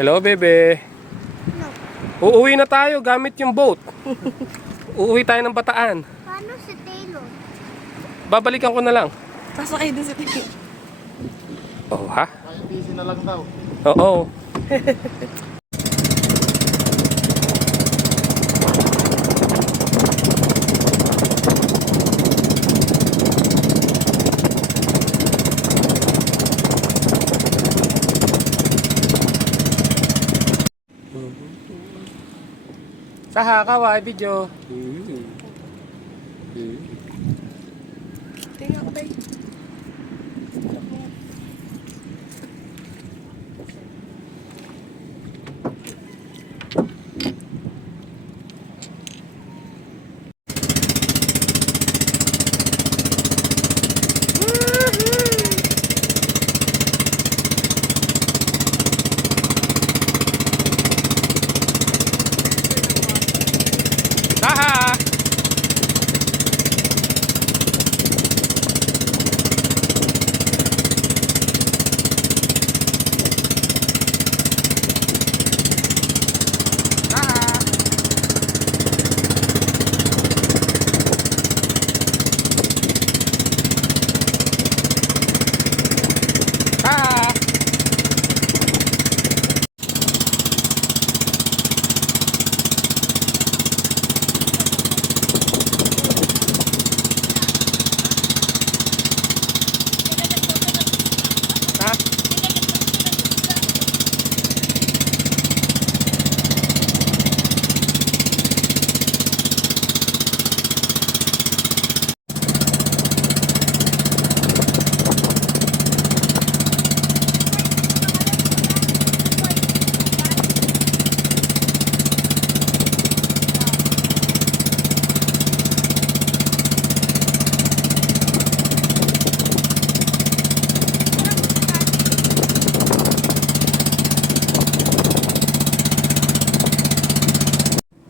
Hello, bebe. Uuwi na tayo gamit yung boat. Uuwi tayo ng Bataan. Paano si Taylor? Babalikan ko na lang. Sasakay din si Taylor. Oh, ha? Kaya busy na lang daw. Oo. Saha, kawai, video. Tingnan ko tayo. Saha!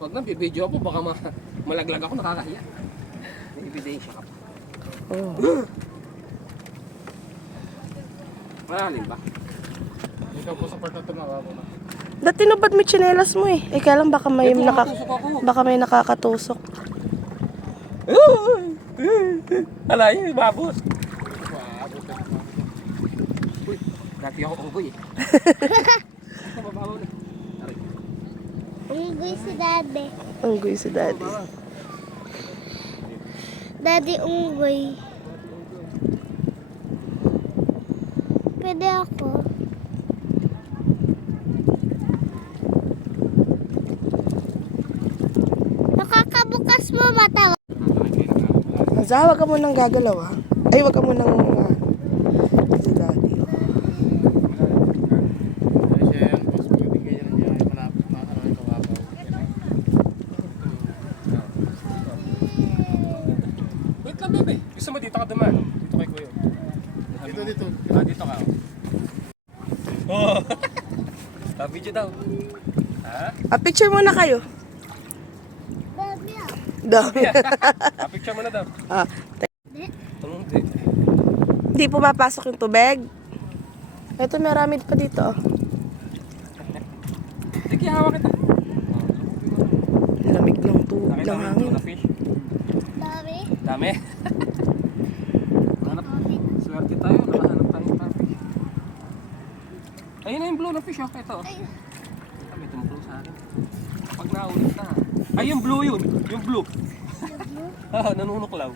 Wag na, bibidyo ako, baka malaglag ako, nakakahiya. May ebidensya ka pa. Oh. Malalim ba? Ikaw po sa part na tumawa mo na. Dati na ba't may tsinelas mo eh? Eh kaya lang baka may, Ito, nakatusok ako. baka may nakakatusok. Alay, babos. Wow, buti na. Uy, dati ako unggoy eh. Mababaw na. Aray. Unggoy si Daddy. Unggoy si daddy. Daddy unggoy. Pwede ako. Nakakabukas mo mata. Maza, wag ka munang gagalaw ah. Ay, wag ka munang si daddy. Oh. Ay, siya yan. Mas pwede kayo rin yung malapit na ano yung kawabaw. Wait lang, bebe. Gusto mo dito ka duman? Dito kay kuya. Dito. Ah, dito ka. Oh. Video daw. Ha? Picture muna kayo. Daddy ah. Dami. Picture mo na daw. Ah, Hindi. hindi pumapasok yung tubig. Ito, marami pa dito. Oh. Sige, hawak kita. Lamig ng tubig Nakita ng mo hangin. yung mga fish? Dami. Dami. Hanap. Swerte tayo. Nakahanap tayo ng starfish. Ayun na yung blue na fish. Oh. Ito. Ay, May tumutulong sa akin. Pag naulit na. Ay, yung blue yun. Yung blue. Ah, nanunuklaw.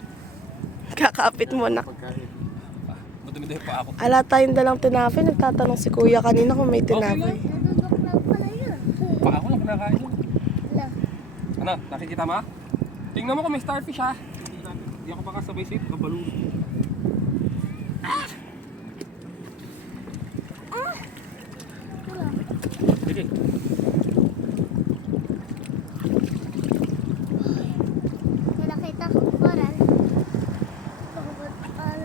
Kakapit mo na. Pagkain. Madumi-dumi pa ako. Ala tayong dalang tinapay. Nagtatanong si kuya kanina kung may tinapay. nadudok lang pala yun. Pa ako lang kinakain yun. Wala. Ano, nakikita mo? Tingnan mo kung may starfish ha. Hindi ako baka sabay safe, kabalo. Sige. May nakita ko coral.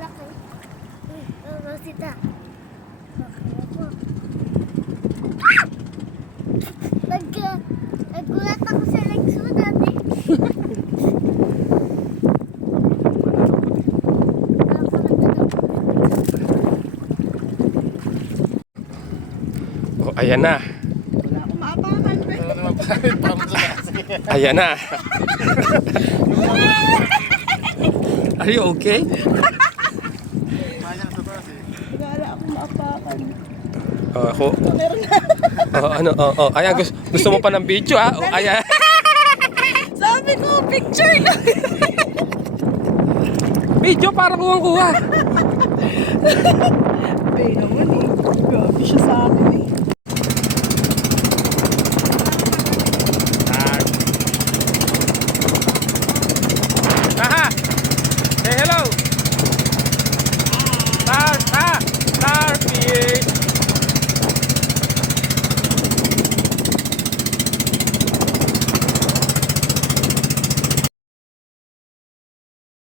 Laki. Rosita. Nagulat ako sa legs mo dati. Oh, ayan na. maapakan ba? Ano naman parang sa kasi. Ayan na. Are you okay? Kaya na sa taas eh. Nagala ako maapakan. Ako. Ayan, gusto mo pa ng video ha? Ayan. Sabi ko, picture na. Video para kuwang-kuha. Bay naman eh. Grabe siya sa akin eh.